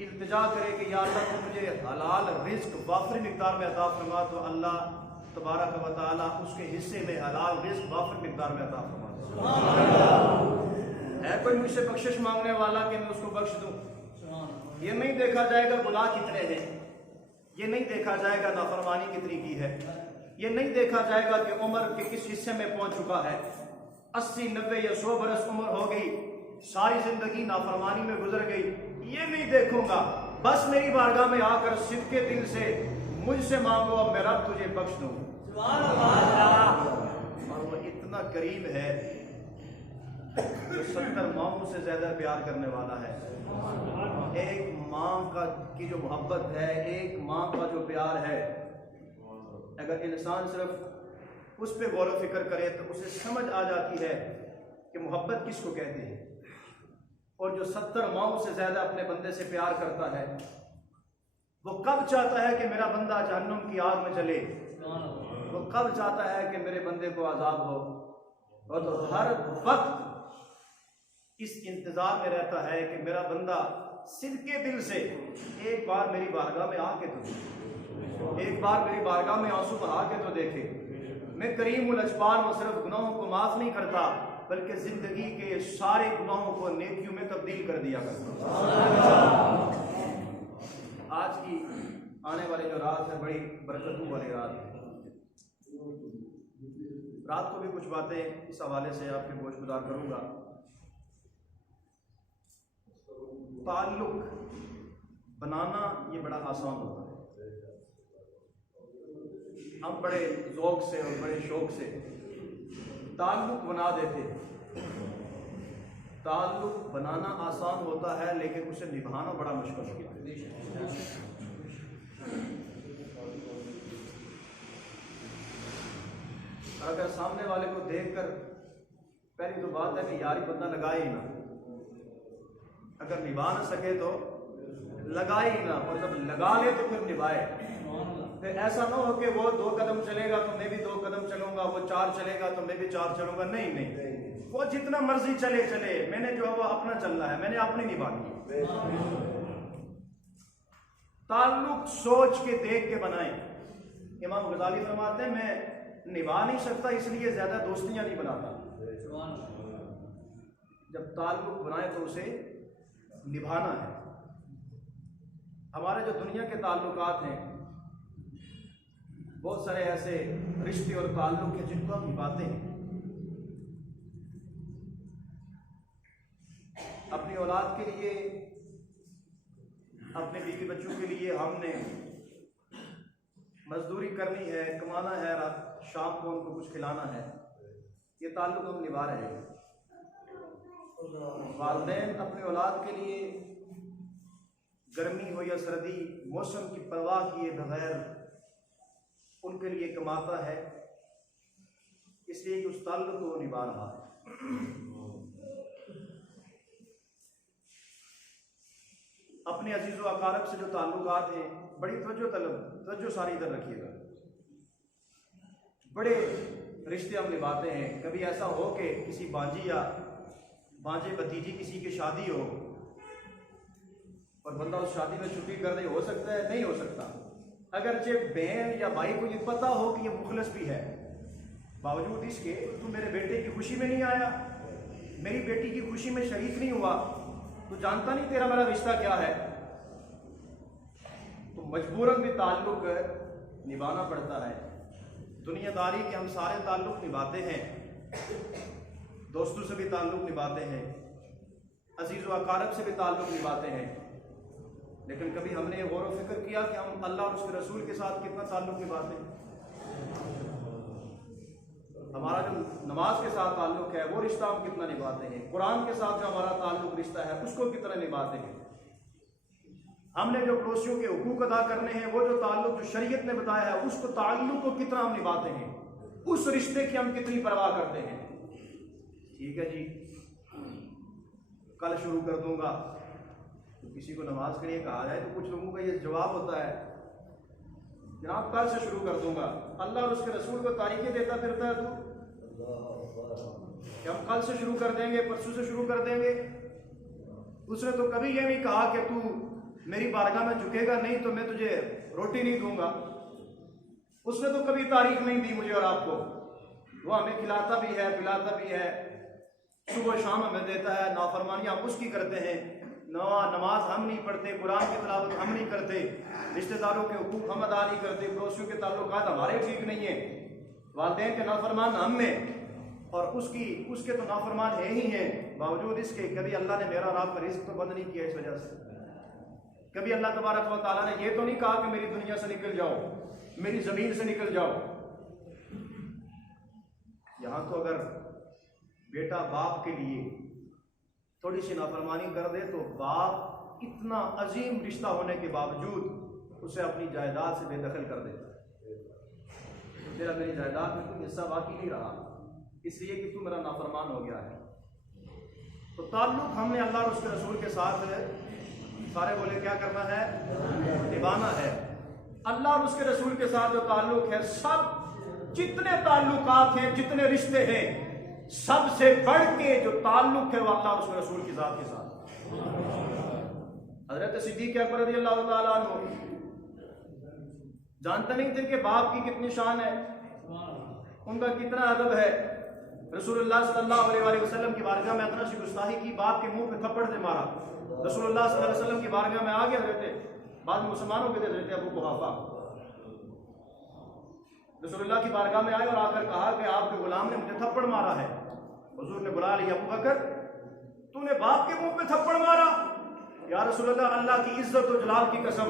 इल्तिजा करे कि या अल्लाह तुम मुझे हलाल रिज्क वाफरी मिकदार में अता फरमा, तो अल्लाह तबारक व तआला उसके हिस्से में हलाल रिज्क वाफरी मिकदार में अता फरमा। है कोई मुझसे बख्शिश मांगने वाला कि मैं उसको बख्श दूं? ये नहीं देखा जाएगा गुनाह कितने हैं, ये नहीं देखा जाएगा नाफरमानी कितनी की है, ये नहीं देखा जाएगा कि उम्र के किस हिस्से में पहुंच चुका है। 80, 90 या 100 बरस उम्र हो गई, सारी जिंदगी नाफरमानी में गुजर गई, ये नहीं देखूंगा। बस मेरी बारगाह में आकर सिद्के दिल से मुझसे मांगो, अब मैं रब तुझे बख्श दूं। और वो इतना करीब है जो 70 माओं से ज्यादा प्यार करने वाला है। एक माँ का की जो मोहब्बत है, एक माँ का जो प्यार है, अगर इंसान सिर्फ उस पर गौर फिक्र करे तो उसे समझ आ जाती है कि मोहब्बत किसको कहते हैं। और जो 70 माओं से ज्यादा अपने बंदे से प्यार करता है, वो कब चाहता है कि मेरा बंदा जहन्नुम की आग में जले, वो कब चाहता है कि मेरे बंदे को अजाब हो, वो तो हर वक्त इस इंतजार में रहता है कि मेरा बंदा सिद्के दिल से एक बार मेरी बारगाह में आके तो देखे, एक बार मेरी बारगाह में आंसू बहा के तो देखे। मैं करीमुल अजपान वो सिर्फ गुनाहों को माफ नहीं करता, बल्कि जिंदगी के सारे गुनाहों को नेकियों में तब्दील कर दिया करता। आज की आने वाली जो रात है बड़ी बरकतों वाली रात है। रात को भी कुछ बातें इस हवाले से आपके गोशगुजार करूंगा। ताल्लुक बनाना ये बड़ा आसान होता है। हम बड़े ज़ौक़ से और बड़े शौक़ से ताल्लुक बना देते। ताल्लुक बनाना आसान होता है, लेकिन उसे निभाना बड़ा मुश्किल होता है। अगर सामने वाले को देखकर पहली तो बात है कि यारी बंदा लगाए ही ना, अगर निभा ना सके तो लगाए ही ना, और जब लगा ले तो फिर निभाए। फिर ऐसा ना हो कि वो 2 कदम चलेगा तो मैं भी 2 कदम चलूंगा, वो 4 चलेगा तो मैं भी 4 चलूंगा। नहीं नहीं, वो जितना मर्जी चले चले, मैंने जो है वो अपना चलना है, मैंने अपनी निभानी है। ताल्लुक सोच के देख के बनाए। इमाम गजाली फरमाते हैं मैं निभा नहीं सकता इसलिए ज्यादा दोस्तियां नहीं बनाता। जब ताल्लुक बनाए तो उसे निभाना है। हमारे जो दुनिया के ताल्लुकात हैं, बहुत सारे ऐसे रिश्ते और ताल्लुक हैं जिनको हम निभाते हैं। अपनी औलाद के लिए, अपने बीवी बच्चों के लिए हमने मजदूरी करनी है, कमाना है, रात शाम को उनको कुछ खिलाना है, ये ताल्लुक हम निभा रहे हैं। वालिदैन अपनी औलाद के लिए गर्मी हो या सर्दी, मौसम की परवाह किए बगैर उनके लिए कमाता है, इसलिए कि उस ताल्लुक को निभा रहा है। अपने अजीज़ व अकारब से जो ताल्लुकात हैं, बड़ी तवज्जो सारी इधर रखिएगा। बड़े रिश्ते हम निभाते हैं। कभी ऐसा हो कि किसी बांजी या बांजे भतीजी किसी की शादी हो और बंदा उस शादी में छुट्टी कर दे, हो सकता है? नहीं हो सकता। अगरचे बहन या भाई को ये पता हो कि ये मुखलिस भी है, बावजूद इसके तू मेरे बेटे की खुशी में नहीं आया, मेरी बेटी की खुशी में शरीक नहीं हुआ, तो जानता नहीं तेरा मेरा रिश्ता क्या है, तो मजबूरन भी ताल्लुक निभाना पड़ता है। दुनियादारी के हम सारे ताल्लुक निभाते हैं, दोस्तों से भी ताल्लुक निभाते हैं, अजीज़ व अकारब से भी ताल्लुक निभाते हैं, लेकिन कभी हमने गौर व फिक्र किया कि हम अल्लाह और उसके रसूल के साथ कितना ताल्लुक निभाते हैं? हमारा जो नमाज के साथ ताल्लुक है वो रिश्ता हम कितना निभाते हैं? कुरान के साथ जो हमारा ताल्लुक रिश्ता है उसको कितना निभाते हैं? हमने जो पड़ोसियों के हुकूक अदा करने हैं, वो जो ताल्लुक जो शरीयत ने बताया है, उसको ताल्लुक को कितना हम निभाते हैं? उस रिश्ते की हम कितनी परवाह करते हैं? ठीक है जी, कल शुरू कर दूंगा। तो किसी को नमाज के लिए कहा जाए तो कुछ लोगों का ये जवाब होता है, जनाब कल से शुरू कर दूंगा। अल्लाह और उसके रसूल को तारीखें देता फिरता है तू कि हम कल से शुरू कर देंगे, परसों से शुरू कर देंगे। उसने तो कभी ये नहीं कहा कि तू मेरी बारगाह में झुकेगा नहीं तो मैं तुझे रोटी नहीं दूंगा। उसने तो कभी तारीख नहीं दी मुझे और आपको। वो हमें खिलाता भी है, पिलाता भी है, सुबह शाम हमें देता है। नाफरमानियां हम उसकी करते हैं, नमाज हम नहीं पढ़ते, कुरान की तिलावत हम नहीं करते, रिश्तेदारों के हुकूक हम अदा नहीं करते, पड़ोसियों के ताल्लुकात हमारे ठीक नहीं है, वालिदैन के नाफरमान हम में और उसके तो नाफरमान है ही हैं। बावजूद इसके कभी अल्लाह ने मेरा और आपका रिज़्क़ तो बंद नहीं किया इस वजह से। कभी अल्लाह तबारक व तआला ने ये तो नहीं कहा कि मेरी दुनिया से निकल जाओ, मेरी जमीन से निकल जाओ। यहां तो अगर बेटा बाप के लिए थोड़ी सी नाफरमानी कर दे तो बाप इतना अजीम रिश्ता होने के बावजूद उसे अपनी जायदाद से बेदखल कर देता है। तो तेरा मेरी जायदाद में कोई हिस्सा बाकी नहीं रहा, इसलिए कि तू मेरा नाफरमान हो गया है। तो ताल्लुक हमने अल्लाह और उसके रसूल के साथ सारे बोले क्या करना है? निभाना है। अल्लाह और उसके रसूल के साथ जो ताल्लुक है, सब जितने ताल्लुकात हैं, जितने रिश्ते हैं, सबसे बढ़ के जो ताल्लुक है वो अल्लाह और उसके रसूल की जात के साथ। हजरत सिद्दीक़ अकबर रज़ियल्लाहु ताला अन्हु जानते नहीं थे कि बाप की कितनी शान है, उनका कितना अदब है। रसूलुल्लाह सल्लल्लाहु अलैहि वसल्लम की बारगाह में इतना सी गुस्ताखी की, बाप के मुंह पे थप्पड़ से मारा। रसूलुल्लाह सल्लल्लाहु अलैहि वसल्लम की बारगाह में आ गए हजरत, बाद में मुसलमान हो गए थे हजरत अबू कुहाफा। रसूलुल्लाह की बारगाह में आए और आकर कहा कि आपके गुलाम ने मुझे थप्पड़ मारा है। हुजूर ने बुला लिया, अबू बकर तूने बाप के मुंह पे थप्पड़ मारा? या रसूलुल्लाह, अल्लाह की इज्जत और जलाल की कसम,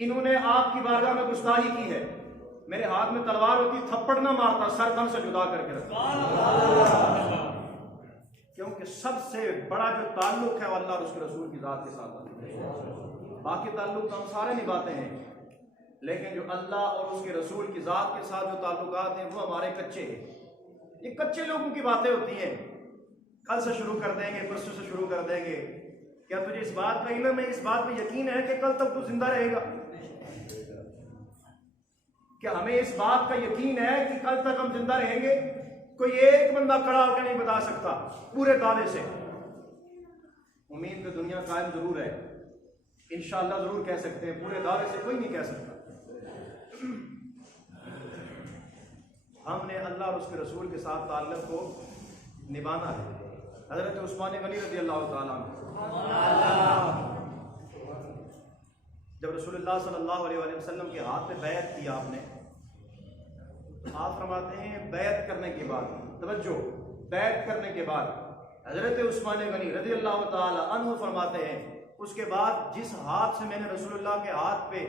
इन्होंने आपकी बारगाह में गुस्ताखी की है। मेरे हाथ में तलवार होती, थप्पड़ ना मारता, सर तन से जुदा करके रखता। क्योंकि सबसे बड़ा जो ताल्लुक है वो अल्लाह और उसके रसूल की जात के साथ। बाकी ताल्लुक तो हम सारे निभाते हैं, लेकिन जो अल्लाह और उसके रसूल की जात के साथ जो ताल्लुकात हैं वो हमारे कच्चे हैं। ये कच्चे लोगों की बातें होती हैं, कल से शुरू कर देंगे, परसों से शुरू कर देंगे। क्या तुझे इस बात का इल्म है, इस बात में यकीन है कि कल तक तू जिंदा रहेगा? क्या हमें इस बात का यकीन है कि कल तक हम जिंदा रहेंगे? कोई एक बंदा खड़ा होकर नहीं बता सकता पूरे दावे से। उम्मीद की दुनिया कायम जरूर है, इंशाअल्लाह जरूर कह सकते हैं, पूरे दावे से कोई नहीं कह सकता। हमने अल्लाह और उसके रसूल के साथ ताल्लुक को निभाना है। हजरत उस्मान गनी रज़ी अल्लाह ताला अन्हु जब रसूलुल्लाह सल्लल्लाहु अलैहि वसल्लम के हाथ पे बैत की आपने, तो आप फरमाते हैं बैत करने के बाद, तवज्जो, बैत करने के बाद हजरत उस्मान गनी रज़ी अल्लाह ताला अन्हु फरमाते हैं उसके बाद जिस हाथ से मैंने रसूलुल्लाह के हाथ पे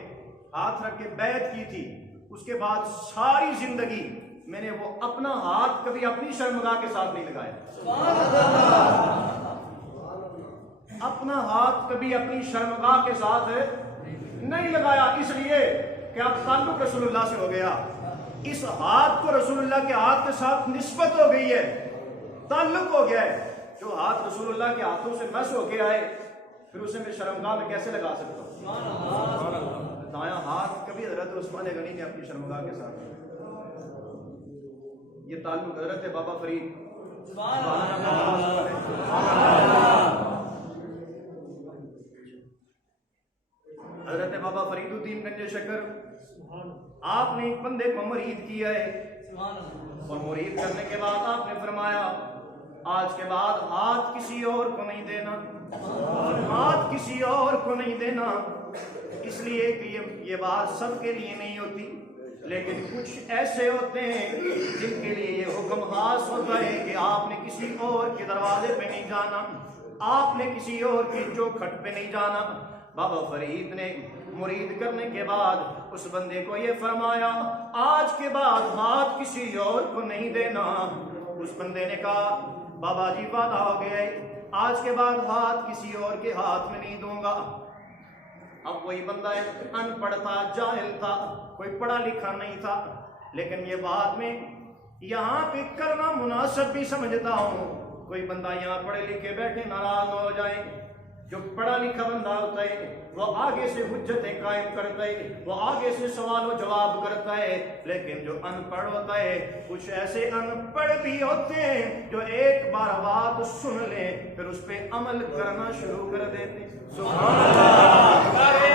हाथ रख के बैत की थी, उसके बाद सारी जिंदगी मैंने वो अपना हाथ कभी अपनी शर्मगाह के साथ नहीं लगाया। अपना हाथ कभी अपनी शर्मगाह के साथ नहीं लगाया, इसलिए कि अब ताल्लुक रसूलुल्लाह से हो गया। इस हाथ को रसूलुल्लाह के हाथ के साथ निस्बत हो गई है, ताल्लुक हो गया है। जो हाथ रसूलुल्लाह के हाथों से मस हो गया है, फिर उसे मैं शर्मगाह में कैसे लगा सकता हूँ? दायां हाथ कभी हजरत उस्मान गनी ने अपनी शर्मगाह के साथ, ये ताल्लुक हजरत बाबा फरीद हजरत बाबा फरीदुद्दीन गंजे शकर, आपने एक बंदे को मुरीद किया है और मुरीद करने के बाद आपने फरमाया आज के बाद हाथ किसी और को नहीं देना, हाथ किसी और को नहीं देना। इसलिए कि ये बात सबके लिए नहीं होती, लेकिन कुछ ऐसे होते हैं जिनके लिए ये हुक्म खास होता है कि आपने किसी और के दरवाजे पे नहीं जाना, आपने किसी और की चौखट पे नहीं जाना। बाबा फरीद ने मुरीद करने के बाद उस बंदे को ये फरमाया आज के बाद हाथ किसी और को नहीं देना। उस बंदे ने कहा बाबा जी वादा हो गया है, आज के बाद हाथ किसी और के हाथ में नहीं दूंगा। अब वही बंदा अनपढ़ था, जाहिल था, कोई पढ़ा लिखा नहीं था, लेकिन ये बाद में यहाँ पे करना मुनासिब भी समझता हूँ। कोई बंदा यहाँ पढ़े लिखे बैठे नाराज हो जाए, जो पढ़ा लिखा बंदा होता है वो आगे से हुज्जतें कायम करता है, वो आगे से सवाल व जवाब करता है। लेकिन जो अनपढ़ होता है, कुछ ऐसे अनपढ़ भी होते हैं जो एक बार बात सुन ले फिर उस पर अमल करना शुरू कर देते। सुभान अल्लाह, नारे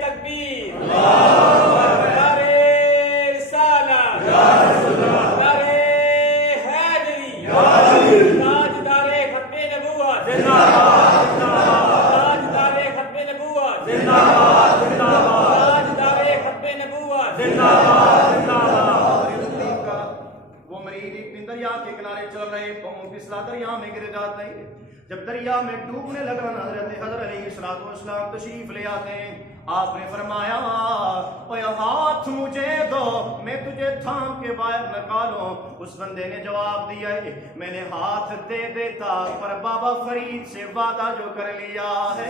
तकबीर, नारे रिसालत, नारे हैदरी, ताजदारे खत्मे नबूवत जिंदाबाद, ताजदारे खत्मे नबूवत जिंदाबाद, ताजदारे खत्मे नबूवत जिंदाबाद, जिंदाबाद। वो मरीद एक दरिया के किनारे चल रहे, पांव फिसला दरिया में गिर जाते हैं। जब दरिया में डूबने लगा हज़रत अलैहिस्सलाम तशरीफ ले आते हैं। आपने फरमाया ओए हाथ मुझे दो, मैं तुझे थाम के बाहर निकालूं। उस बंदे ने जवाब दिया है मैंने हाथ दे देता, पर बाबा फरीद से वादा जो कर लिया है,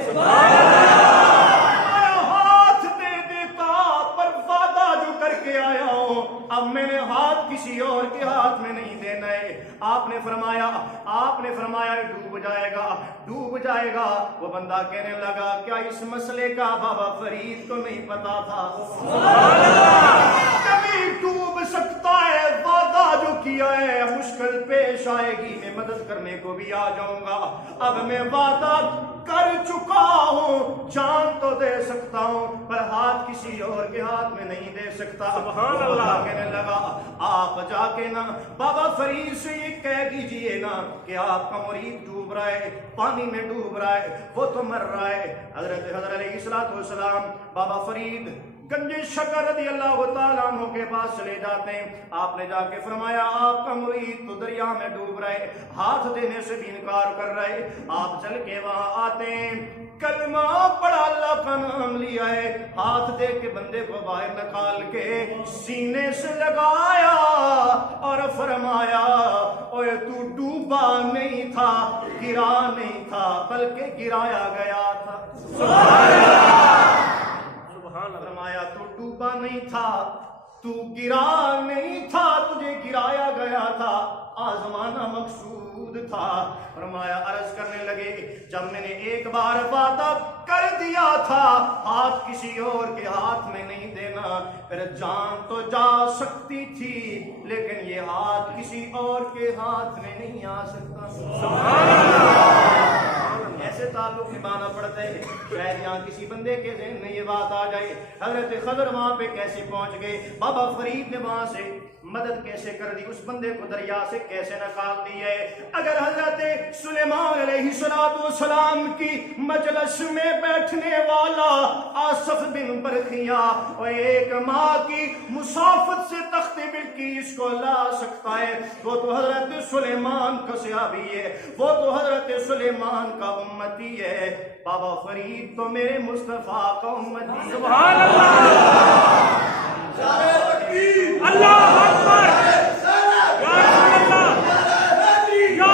हाथ दे देता पर वादा जो करके आया हूं, अब मैंने हाथ किसी और के हाथ में नहीं देना है। आपने फरमाया डूब जाएगा, डूब जाएगा। वो बंदा कहने लगा क्या इस मसले का बाबा फरीद को नहीं पता था? कभी डूब सकता है, वादा जो किया है, मुश्किल पेश आएगी, मैं मदद करने को भी आ जाऊंगा। अब मैं वादा कर चुका हूं, जान तो दे सकता हूं पर हाथ किसी और के हाथ में नहीं दे सकता। सुभान अल्लाह। कहने लगा आप जाके ना बाबा फरीद से ये कह दीजिए ना कि आपका मुरीद डूब रहा है, पानी में डूब रहा है, वो तो मर रहा है। हजरत अलैहिस्सलाम बाबा फरीद गंजे शकर रज़ी अल्लाह तआला अन्हु के पास चले जाते हैं। आपने जाके फरमाया आपका मुरीद तो दरिया में डूब रहा है, हाथ देने से भी इनकार कर रहा है। आप चल के वहां आते हैं, कलमा पढ़ा, अल्लाह का नाम लिया है, हाथ दे के बंदे को बाहर निकाल के सीने से लगाया और फरमाया ओए तू डूबा नहीं था, गिरा नहीं था, बल्कि गिराया गया था। फरमाया तू डूबा नहीं था, तू गिरा नहीं था, तुझे गिराया गया था, आजमाना मकसूद था। फरमाया अर्ज करने लगे जब मैंने एक बार वादा कर कर दिया था, हाथ किसी और के हाथ में नहीं देना। फिर जान तो जा सकती थी, लेकिन ये हाथ किसी और के हाथ में नहीं आ सकता। ऐसे ताल्लुक निभाना पड़ता है। शायद यहाँ किसी बंदे के ज़हन में ये बात आ जाए, हजरत खजर वहां पे कैसे पहुंच गए, बाबा फरीद ने वहां से मदद कैसे कर दी, उस बंदे को दरिया से कैसे निकाल दी है। अगर हजरत सुलेमान अलैहिस्सलाम की मजलिस में बैठने वाला आसफ बिन बरखिया और एक माँ की मुसाफत से तख्ते बिल्कीस को ला सकता है, वो तो हजरत सुलेमान का सहाबी है, वो तो हजरत सुलेमान का उम्मती है। बाबा फरीद तो मेरे मुस्तफा का उम्मती है। सुभान अल्लाह, अल्लाह अकबर, या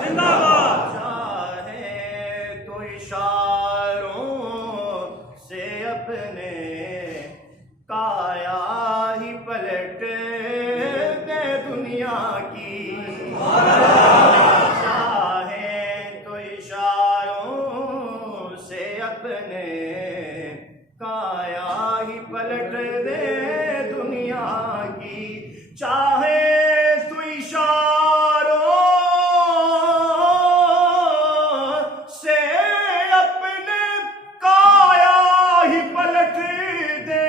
जिंदाबाद। चाहे तो इशारों से अपने काया ही पलट दे दुनिया की, चाहे तो इशारों से अपने काया ही पलट दे दुनिया की, चाहे तो इशारों से अपने काया ही पलट दे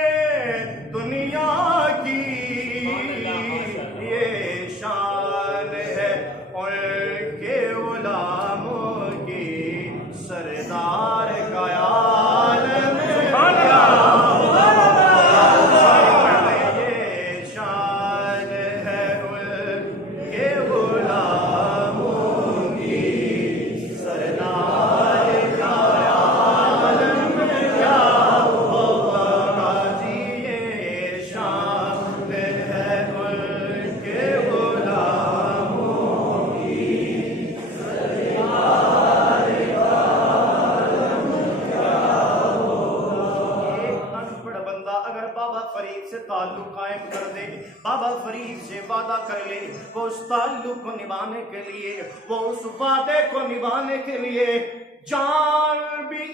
दुनिया की। ये शान है उनके गुलामों की, सरदार का आलम है। ये शान है उनके गुलामों की, सरदार का आलम क्या होगा जी। ये शान है उनके गुलामों की, सरदार का आलम क्या होगा। एक अनपढ़ बंदा अगर बाबा फरीद से ताल्लुक कायम कर दे, बाबा फरीद से वादा कर ले, वो उस ताल्लुक को निभाने के लिए, वो उस वादे को निभाने के लिए जान भी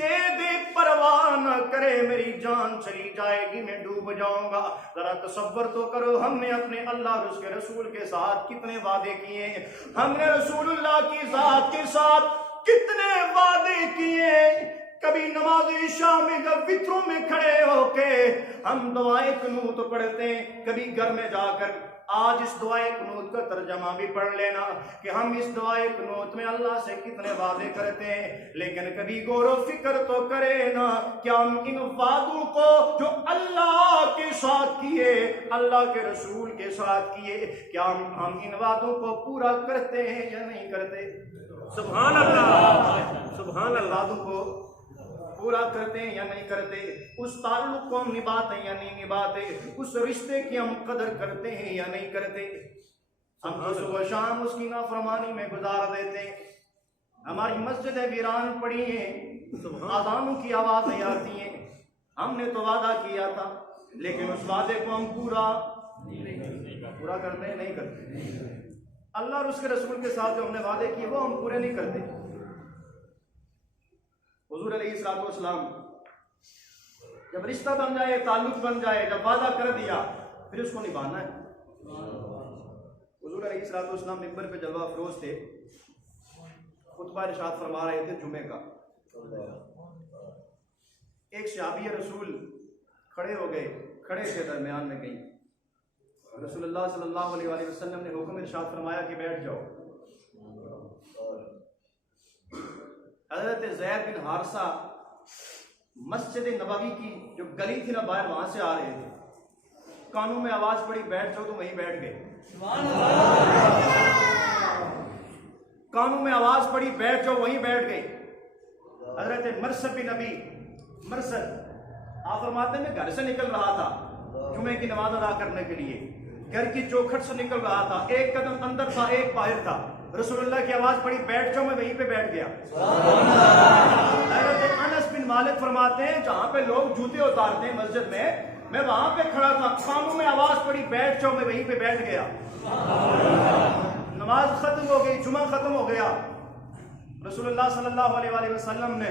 दे दे, परवाह न करे मेरी जान चली जाएगी, मैं डूब जाऊंगा। जरा तसव्वुर तो करो, हमने अपने अल्लाह और उसके रसूल के साथ कितने वादे किए, हमने रसूलुल्लाह की जात के साथ कितने वादे किए। कभी नमाज इशा में जब वित्रों में खड़े होके हम दुआए कुनूत पढ़ते हैं, कभी घर में जाकर आज इस दुआए कुनूत का तर्जमा भी पढ़ लेना कि हम इस दुआए कुनूत में अल्लाह से कितने वादे करते हैं। लेकिन कभी गौर फिक्र तो करे ना, क्या हम इन वादों को जो अल्लाह के साथ किए, अल्लाह के रसूल के साथ किए, क्या हम इन वादों को पूरा करते हैं या नहीं करते। सुभान अल्लाह, सुभान अल्लाह। वादों को पूरा करते हैं या नहीं करते, उस ताल्लुक को हम निभाते हैं या नहीं निभाते, उस रिश्ते की हम कदर करते हैं या नहीं करते। हम तो सुबह शाम उसकी नाफरमानी में गुजार देते हैं। हमारी मस्जिदें वीरान पड़ी हैं, आज़ानों की आवाज़ें आती हैं, हमने तो वादा किया था, लेकिन उस वादे को हम पूरा करते हैं नहीं करते। अल्लाह और उसके रसूल के साथ जो हमने वादे किए वो हम पूरे नहीं करते। हुजूर अलैहिस्सलाम जब रिश्ता बन जाए, ताल्लुक बन जाए, जब वादा कर दिया फिर उसको निभाना है। हुजूर अलैहिस्सलाम मिंबर पे जलवा अफरोज थे, खुतबा इरशाद फरमा रहे थे जुमे का। एक सहाबी रसूल खड़े हो गए, खड़े थे दरमियान में गई, रसूलुल्लाह सल्लल्लाहु अलैहि वसल्लम ने हुक्म इरशाद फरमाया कि बैठ जाओ। हजरत ज़ैद बिन हारिसा मस्जिद नबवी की जो गली थी ना बाहर, वहां से आ रहे थे, कानों में आवाज पड़ी बैठ जाओ, तो वहीं बैठ गए। कानों में आवाज पड़ी बैठ जाओ, वहीं बैठ गए। हजरत मरसद बिन नबी मरसद आप फरमाते हैं, घर से निकल रहा था जुमे की नमाज अदा करने के लिए, घर की चौखट से निकल रहा था, एक कदम अंदर था एक बाहर था, रसूलुल्लाह की आवाज पड़ी बैठ जाओ, मैं वहीं पे बैठ गया। हज़रत अनस बिन मालिक फरमाते हैं, जहां पे लोग जूते उतारते हैं मस्जिद में, मैं वहां पे खड़ा था, कानों में आवाज पड़ी बैठ जाओ, मैं वहीं पे बैठ गया। नमाज खत्म हो गई, जुमा खत्म हो गया, रसूलुल्लाह सल्लल्लाहु अलैहि वसल्लम ने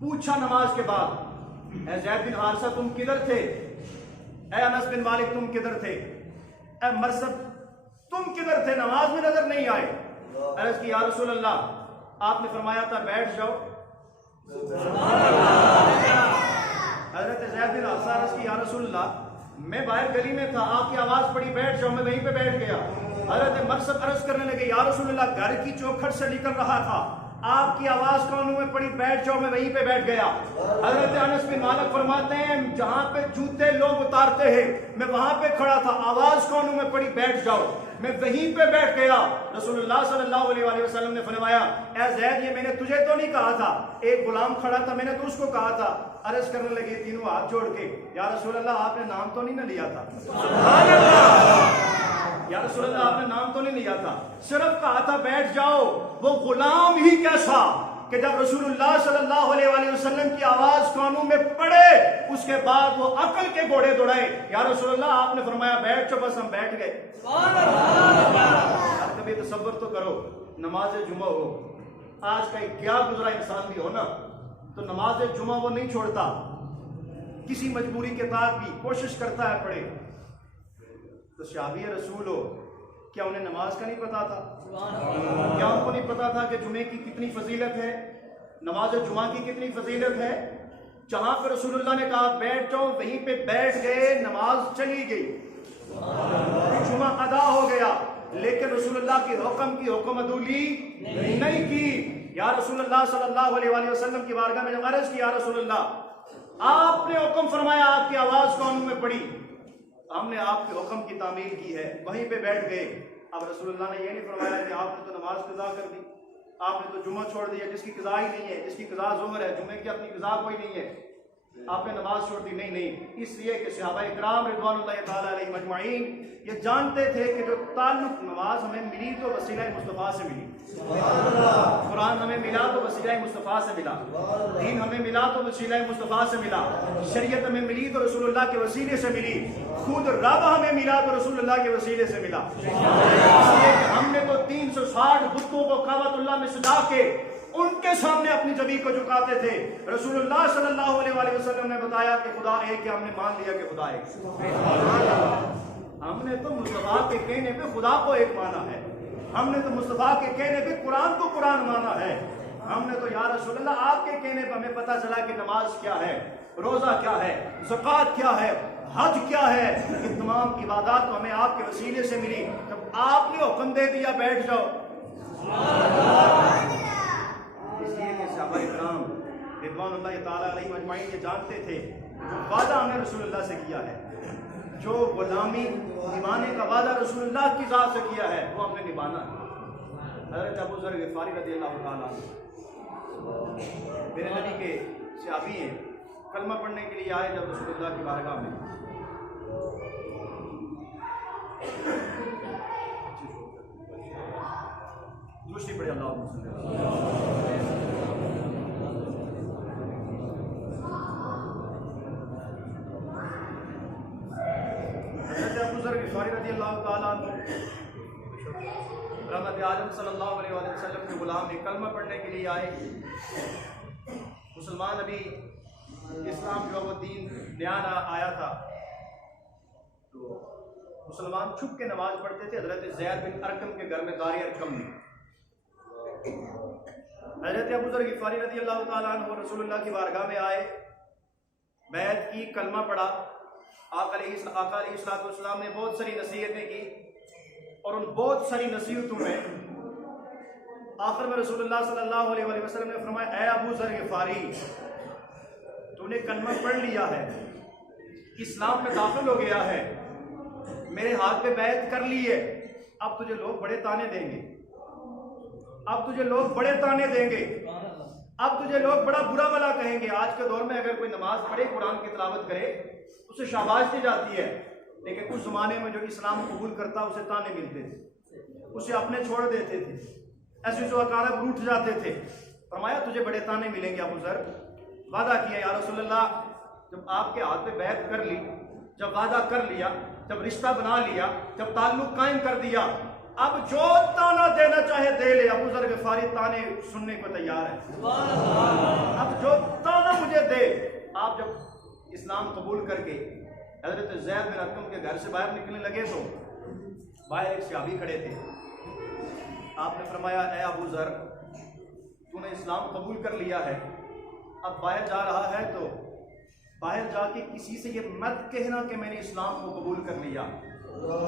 पूछा नमाज के बाद, ऐ ज़ैद बिन हारिसा तुम किधर थे? ऐ अनस बिन मालिक तुम किधर थे? ऐ मरसद तुम किधर थे? नमाज में नजर नहीं आए। अर्ज़ की या रसूल अल्लाह, आपने फरमाया था बैठ जाओ। हज़रत ज़ैद बिन हारिसा अर्ज़ की या रसूल अल्लाह, मैं बाहर गली में था, आपकी आवाज पड़ी बैठ जाओ, मैं वहीं पे बैठ गया। हज़रत मरसद अर्ज़ करने लगे या रसूल अल्लाह, घर की चौखट से निकल रहा था, आपकी आवाज कानों में पड़ी बैठ जाओ, मैं वहीं पे बैठ गया। हज़रत अनस बिन मालिक फरमाते हैं जहां पे जूते लोग उतारते हैं मैं वहां पे खड़ा था, आवाज कानों में पड़ी बैठ जाओ, मैं वहीं पे बैठ गया। रसूलुल्लाह सल्लल्लाहु अलैहि वसल्लम ने फरमाया, ऐ ज़ैद ये मैंने तुझे तो नहीं कहा था, एक गुलाम खड़ा था मैंने तो उसको कहा था। अर्ज करने लगे तीनों हाथ जोड़ के, या रसूल अल्लाह आपने नाम तो नहीं ना लिया था? सुभान अल्लाह। या रसूल अल्लाह आपने नाम तो नहीं लिया था, सिर्फ कहा था बैठ जाओ। वो गुलाम ही कैसा कि जब रसूलुल्लाह सल्लल्लाहु अलैहि वसल्लम की आवाज कानों में पड़े उसके बाद वो अकल के घोड़े दौड़ाए। या रसूलुल्लाह आपने फरमाया बैठ जाओ, बस हम बैठ गए। यार कभी तसव्वुर तो करो, नमाज जुमा हो, आज का क्या गुजरा इंसान भी हो ना, तो नमाज जुमा वो नहीं छोड़ता, किसी मजबूरी के बाद भी कोशिश करता है पढ़े। तो सहाबी रसूल हो, क्या उन्हें नमाज का नहीं पता था? क्या उनको नहीं पता था कि जुमे की कितनी फजीलत है, नमाज जुमा की कितनी फजीलत है? जहां पर रसूलुल्लाह ने कहा बैठ जाओ वहीं पे बैठ गए, नमाज चली गई, जुमा अदा हो गया, लेकिन रसूलुल्लाह की हुक्म की हुक्म अदूली नहीं की। या रसूलुल्लाह सल्लल्लाहु अलैहि वसल्लम की बारगाह में जब अर्ज किया, या रसूलुल्लाह आपने हुक्म फरमाया, आपकी आवाज कानों में पड़ी, हमने आपके हुक्म की तामील की है, वहीं पे बैठ गए। अब रसूलुल्लाह ने ये नहीं फरमाया कि आपने तो नमाज कज़ा कर दी, आपने तो जुमा छोड़ दिया, जिसकी कज़ा ही नहीं है, जिसकी कज़ा ज़ोहर है, जुमे की अपनी कज़ा कोई नहीं है, आपने नमाज छोड़ दी। नहीं नहीं, इसलिए कि सहाबा इकराम रिज़वानुल्लाहि तआला अलैहिम अजमईन ये जानते थे कि जो ताल्लुक नमाज हमें मिली तो वसीला मुस्तफ़ा से मिली, कुरान हमें मिला तो वसीला मुस्तफ़ा से मिला, दीन हमें मिला तो वसीला मुस्तफ़ा से मिला, शरीयत हमें मिली तो रसूलुल्लाह के वसीले से मिली, खुद रब हमें मिला तो रसूलुल्लाह के वसीले से मिला। इसलिए हमने तो 360 बुतों को काबतुल्लाह में सजा के उनके सामने अपनी जबी को झुकाते थे। रसूलुल्लाह सल्लल्लाहु अलैहि वसल्लम ने बताया कि खुदा एक है, हमने मान लिया कि खुदा एक। हमने तो मुस्तफा के कहने पे खुदा को एक माना है, हमने तो मुस्तफा के कहने पे कुरान को कुरान माना है, हमने तो या रसूलुल्लाह आपके कहने पे हमें पता चला कि नमाज क्या है, रोजा क्या है, ज़कात क्या है, हज क्या है, ये तमाम इबादत तो हमें आपके वसीले से मिली। जब आपने हुक्म दे दिया बैठ जाओ, इसलिए कि सहाबा इकराम रिज़वानुल्लाहि तआला अलैहिम अजमईन ये जानते थे जो वादा हमने रसूलुल्लाह से किया है, जो गुलामी निभाने का वादा रसूलुल्लाह की ज़ात से किया है वो हमने निभाना है। हज़रत अबू ज़र ग़िफ़ारी रज़ियल्लाहु ताला मेरे नबी के सहाबी हैं, कलमा पढ़ने के लिए आए जब रसूलुल्लाह की बारगाह में, दूसरी पढ़े अल्लाह सल्लल्लाहु अलैहि वसल्लम के गुलाम में कलमा पढ़ने के लिए आए। मुसलमान अभी इस्लाम जो वो दीन नया आया था, तो मुसलमान छुप के नमाज पढ़ते थे। हजरत ज़ैद बिन अरकम के घर में दारी अरकम में हजरत अबू ज़र ग़िफ़ारी रज़ियल्लाहु ताला अन्हु रसूलुल्लाह की बारगाह में आए, बैत की, कलमा पढ़ा। आका अलैहिस्सलाम ने बहुत सारी नसीहतें की और उन बहुत सारी नसीहतों में आखिर में रसूलुल्लाह सल्लल्लाहु अलैहि वसल्लम ने फरमाया, ऐ अबू ज़र ग़िफ़ारी तूने कलमा पढ़ लिया है, इस्लाम में दाखिल हो गया है, मेरे हाथ पे बैत कर ली है, अब तुझे लोग बड़े ताने देंगे, अब तुझे लोग बड़े ताने देंगे, अब तुझे लोग बड़ा बुरा भला कहेंगे। आज के दौर में अगर कोई नमाज पढ़े, कुरान की तिलावत करे, उसे शाबाश दी जाती है, लेकिन उस जमाने में जो इस्लाम कबूल करता उसे ताने मिलते थे, उसे अपने छोड़ देते थे, ऐसे जो अकारब रूठ जाते थे। फरमाया तुझे बड़े ताने मिलेंगे अबू ज़र। वादा किया या रसूलल्लाह, जब आपके हाथ पे बैत कर ली, जब वादा कर लिया, जब रिश्ता बना लिया, जब ताल्लुक कायम कर दिया, अब जो ताना देना चाहे दे ले। अबू ज़र ग़िफ़ारी ताने सुनने को तैयार है। अब जो ताना मुझे दे। आप जब इस्लाम कबूल करके हज़रत ज़ैद बिन अरक़म के घर से बाहर निकलने लगे तो बाहर एक सहाबी खड़े थे। आपने फरमाया, ए अबू ज़र, तूने इस्लाम कबूल कर लिया है, अब बाहर जा रहा है तो बाहर जाके किसी से ये मत कहना कि मैंने इस्लाम को कबूल कर लिया,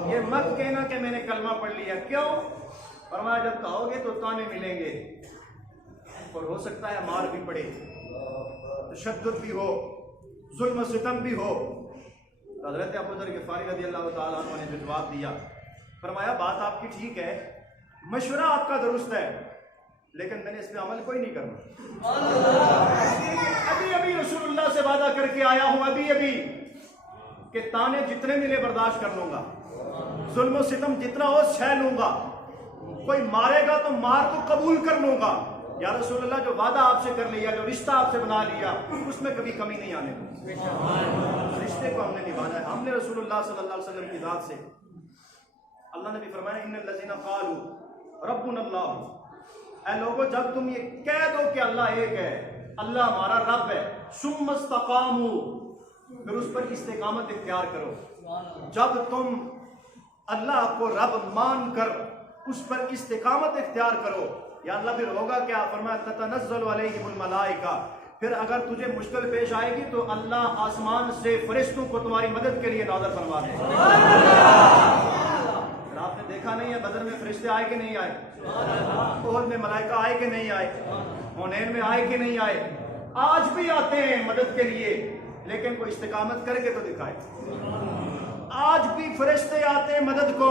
ये मत कहना कि मैंने कलमा पढ़ लिया। क्यों? फरमाया, जब कहोगे तो ताने मिलेंगे और हो सकता है मार भी पड़े, तशद्दुद भी हो, जुल्म सितम भी हो। तो हज़रत अबू ज़र ग़िफ़ारी रज़ियल्लाहु ताला अन्हु ने जवाब दिया, फरमाया, बात आपकी ठीक है, मशवरा आपका दुरुस्त है, लेकिन मैंने इस पे अमल कोई नहीं करना। अभी अभी रसूलुल्लाह से वादा करके आया हूं, अभी अभी, कि ताने जितने मिले बर्दाश्त कर लूंगा, जुल्म सितम जितना हो सह लूंगा, कोई मारेगा तो मार को कबूल कर लूंगा। या रसूलुल्लाह, जो वादा आपसे कर लिया, जो रिश्ता आपसे बना लिया, उसमें कभी कमी नहीं आने दूंगी। रिश्ते को हमने निभाना है। हमने रसूलुल्लाह सल्लल्लाहु अलैहि वसल्लम की जात से, अल्लाह ने भी फरमाया, इन्नल लज़ीना क़ालू रब्बुनल्लाह, ऐ लोगों, जब तुम ये कह दो कि अल्लाह एक है, अल्लाह हमारा रब है, सुम्मस्तक़ामू, फिर उस पर इस्तिकामत इख्तियार करो। जब तुम अल्लाह को रब मान कर उस पर इस्तिकामत इख्तियार करो, या अल्लाह फिर होगा क्या? फरमाया, ततनज़्ज़लु अलैहिमुल मलाइका, फिर अगर तुझे मुश्किल पेश आएगी तो अल्लाह आसमान से फरिश्तों को तुम्हारी मदद के लिए नाज़िल फरमा देगा। आपने देखा नहीं है, बदर में फरिश्ते आए कि नहीं आए, ओहद में मलाइका आए कि नहीं आए, हुनैन में आए कि नहीं आए, आज भी आते हैं मदद के लिए, लेकिन कोई इस्तिकामत करके तो दिखाए। आज भी फरिश्ते आते हैं मदद को,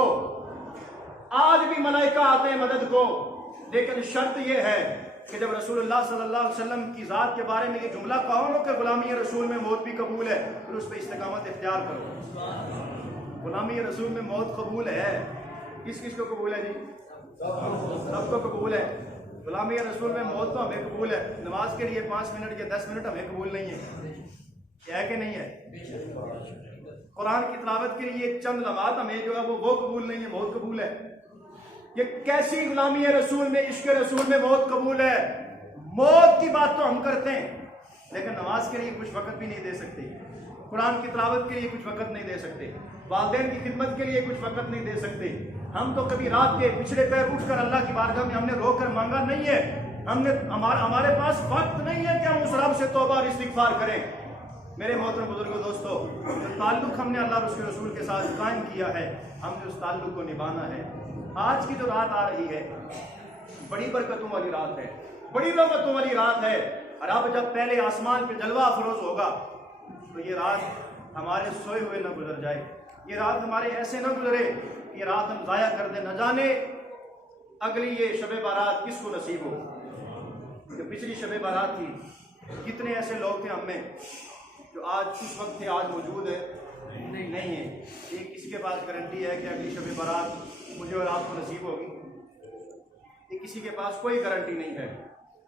आज भी मलाइका आते हैं मदद को, लेकिन शर्त यह है कि जब रसूलुल्लाह सल्लल्लाहु अलैहि वसल्लम की ज़ात के बारे में ये जुमला कहो ना कि गुलामी रसूल में मौत भी कबूल है, फिर उस पर इस्तिकामत इख्तियार करो। गुलामी रसूल में मौत कबूल है, किस किस को कबूल है जी? सबको कबूल है। गुलामी रसूल में मौत तो हमें कबूल है, नमाज के लिए 5 मिनट या 10 मिनट हमें कबूल नहीं है, क्या है कि नहीं है? कुरान की तिलावत के लिए चंद लम्हात हमें जो है वो कबूल नहीं है, मौत कबूल है। ये कैसी गुलामी है रसूल में, इश्क रसूल में मौत कबूल है। मौत की बात तो हम करते हैं, लेकिन नमाज के लिए कुछ वक्त भी नहीं दे सकते, कुरान की तिलावत के लिए कुछ वक्त नहीं दे सकते, वालिदैन की खिदमत के लिए कुछ वक्त नहीं दे सकते। हम तो कभी रात के पिछले पैर उठकर अल्लाह की बारगाह में हमने रोक कर मांगा नहीं है, हमारे पास वक्त नहीं है कि हम उस रब से तौबा और इस्तिगफार करें। मेरे मोहतरम बुजुर्गों, दोस्तों, जो ताल्लुक हमने अल्लाह और उसके रसूल के साथ कायम किया है, हमने उस ताल्लुक को निभाना है। आज की जो रात आ रही है, बड़ी बरकतों वाली रात है, बड़ी रहमतों वाली रात है, और अब जब पहले आसमान पे जलवा अफरोज होगा तो ये रात हमारे सोए हुए न गुजर जाए, ये रात हमारे ऐसे न गुजरे, ये रात हम ज़ाया कर दे, न जाने अगली ये शब बारात किसको नसीब हो। जो पिछली शब बारात थी, कितने ऐसे लोग थे हम में जो आज उस वक्त थे, आज मौजूद है नहीं है। ये किसके पास गारंटी है कि अगली शब बारात मुझे और आपको नसीब होगी? ये किसी के पास कोई गारंटी नहीं है।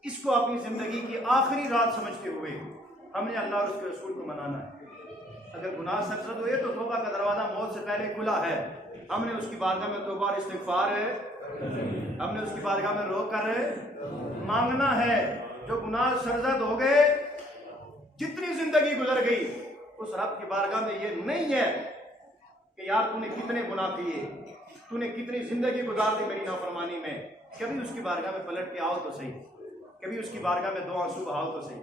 इसको अपनी ज़िंदगी की आखिरी रात समझते हुए हमने अल्लाह और उसके रसूल को मनाना है। अगर गुनाह सरजद हुए तो तौबा का दरवाज़ा मौत से पहले खुला है, हमने उसकी बारगाह में तौबा और इस्तिगफार है, हमने उसकी बारगाह में रो कर मांगना है। जो गुनाह सरजद हो गए, जितनी जिंदगी गुजर गई, उस रब की बारगाह में ये नहीं है कि यार तूने कितने गुनाह किए, तूने कितनी जिंदगी गुजार दी मेरी नाफरमानी में। कभी उसकी बारगाह में पलट के आओ तो सही, कभी उसकी बारगाह में 2 आंसू बहाओ तो सही,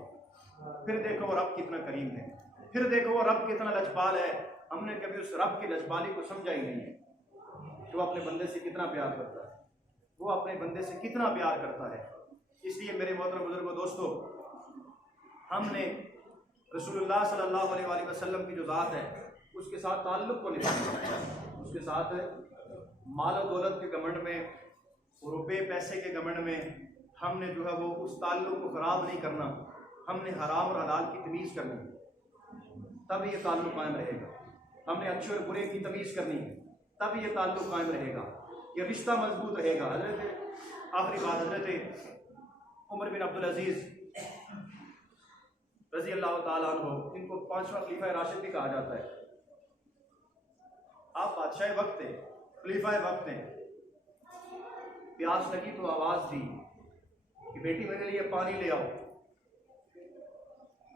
फिर देखो वो रब कितना करीम है, फिर देखो वो रब कितना लजपाल है। हमने कभी उस रब की लजपाली को समझा ही नहीं है। वो अपने बंदे से कितना प्यार करता है, वो अपने बंदे से कितना प्यार करता है। इसलिए मेरे मोहतरम बुजुर्गों, दोस्तों, हमने रसूलुल्लाह सल्लल्लाहु अलैहि वसल्लम की जो ज़ात है उसके साथ ताल्लुक़ को निभाना है। उसके साथ माल और दौलत के घमंड में, रुपये पैसे के घमंड में हमने जो है वो उस ताल्लुक़ को ख़राब नहीं करना। हमने हराम और हलाल की तमीज़ करनी है, तब ये ताल्लुक़ कायम रहेगा। हमने अच्छे और बुरे की तमीज़ करनी है, तब ये ताल्लुक़ कायम रहेगा, ये रिश्ता मजबूत रहेगा। आखिरी बात, हज़रत उमर बिन अब्दुल अजीज़ रज़ी अल्लाह ताला अन्हु, इनको 5वां खलीफा राशिद भी कहा जाता है। आप बादशाह वक्त थे, खलीफा वक्त हैं, प्यास लगी तो आवाज़ दी कि बेटी मेरे लिए पानी ले आओ।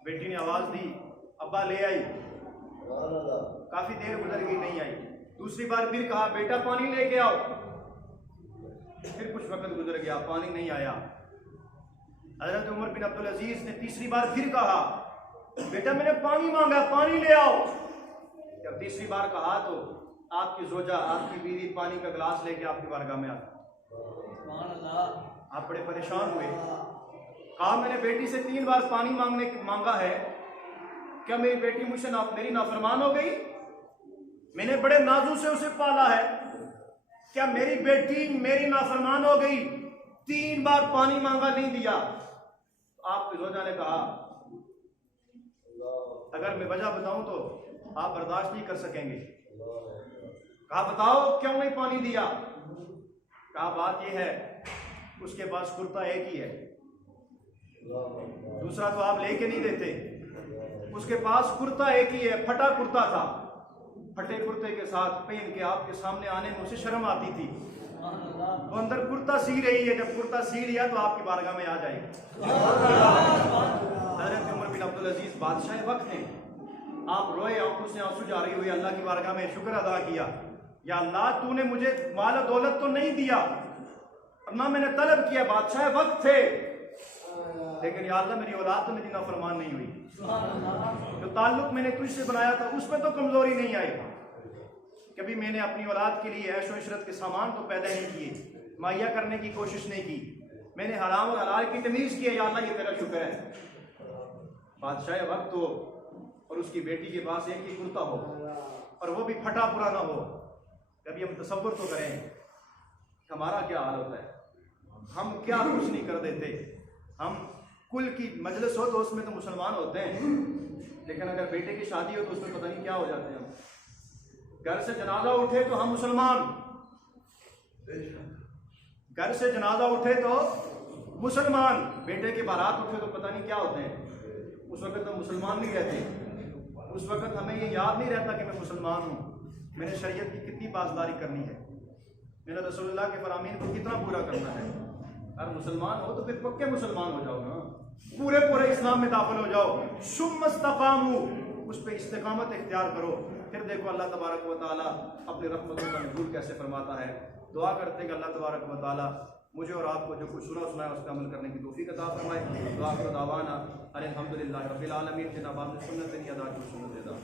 बेटी ने आवाज़ दी, अब्बा ले आई। काफ़ी देर गुजर गई, नहीं आई। दूसरी बार फिर कहा, बेटा पानी लेके आओ। फिर कुछ वक्त गुजर गया, पानी नहीं आया। हज़रत उमर बिन अब्दुल अजीज ने तीसरी बार फिर कहा, बेटा मैंने पानी मांगा, पानी ले आओ। जब तीसरी बार कहा तो आपकी जोजा, आपकी बीवी पानी का गिलास लेके आपकी बारगाह में आ गई। आप बड़े परेशान हुए। कहा, मैंने बेटी से 3 बार पानी मांगा है, क्या मेरी बेटी मुझसे मेरी नाफरमान हो गई? मैंने बड़े नाजू से उसे पाला है, क्या मेरी बेटी मेरी नाफरमान हो गई? 3 बार पानी मांगा, नहीं दिया। तो आपकी जोजा ने कहा, अगर मैं वजह बताऊं तो आप बर्दाश्त नहीं कर सकेंगे। कहा, बताओ क्यों नहीं पानी दिया? कहा, बात यह है उसके पास कुर्ता एक ही है, दूसरा तो आप लेके नहीं देते। उसके पास कुर्ता एक ही है, फटा कुर्ता था। फटे कुर्ते के साथ पहन के आपके सामने आने में उसे शर्म आती थी। वो अंदर कुर्ता सी रही है, जब कुर्ता सी लिया तो आपकी बारगाह में आ जाएगी। हज़रत उमर बिन अब्दुल अजीज बादशाह वक्त हैं, आप रोए, आंखों से आंसू जा रही हुई अल्लाह की बारगाह में शुक्र अदा किया, या अल्लाह तूने मुझे माल दौलत तो नहीं दिया, ना मैंने तलब किया, बादशाह वक्त थे, लेकिन या अल्लाह मेरी औलाद तो मेरी नाफरमान नहीं हुई। जो ताल्लुक मैंने तुझसे बनाया था उसमें तो कमजोरी नहीं आई। कभी मैंने अपनी औलाद के लिए ऐशो इशरत के सामान तो पैदा नहीं किए, मुहैया करने की कोशिश नहीं की। मैंने हराम और हलाल की तमीज़ की है, या अल्लाह ये तेरा शुक्र है। बादशाह वक्त हो और उसकी बेटी के पास एक ही कुर्ता हो और वो भी फटा पुराना हो। कभी हम तसव्वुर तो करें हमारा क्या हाल होता है, हम क्या कुछ नहीं कर देते। हम कुल की मजलिस हो तो उसमें तो मुसलमान होते हैं, लेकिन अगर बेटे की शादी हो तो उसमें पता नहीं क्या हो जाते हैं। हम घर से जनाजा उठे तो हम मुसलमान, घर से जनाजा उठे तो मुसलमान, बेटे के बारात उठे तो पता नहीं क्या होते हैं। उस वक्त तो मुसलमान नहीं रहते। उस वक्त हमें ये याद नहीं रहता कि मैं मुसलमान हूँ, मैंने शरीयत की कितनी पासदारी करनी है, मैंने रसूलुल्लाह के फरामीन को कितना पूरा करना है। अगर मुसलमान हो तो फिर पक्के मुसलमान हो जाओ ना, पूरे पूरे इस्लाम में दाखिल हो जाओ। शुम्मस्तकामू, उस पर इस्तिकामत इख्तियार करो, फिर देखो अल्लाह तबारक व तआला अपनी रहमतों का नज़ूल कैसे फरमाता है। दुआ करते हैं कि अल्लाह तबारक व तआला मुझे और आपको जो कुछ सुना है उस पर अमल करने की तौफीक अता फरमाए। दुआ करो दावाना अल्हम्दुलिल्लाहि रब्बिल आलमीन। जिन्ना बात सुन्नत नहीं अदा की सुन्नत अदा।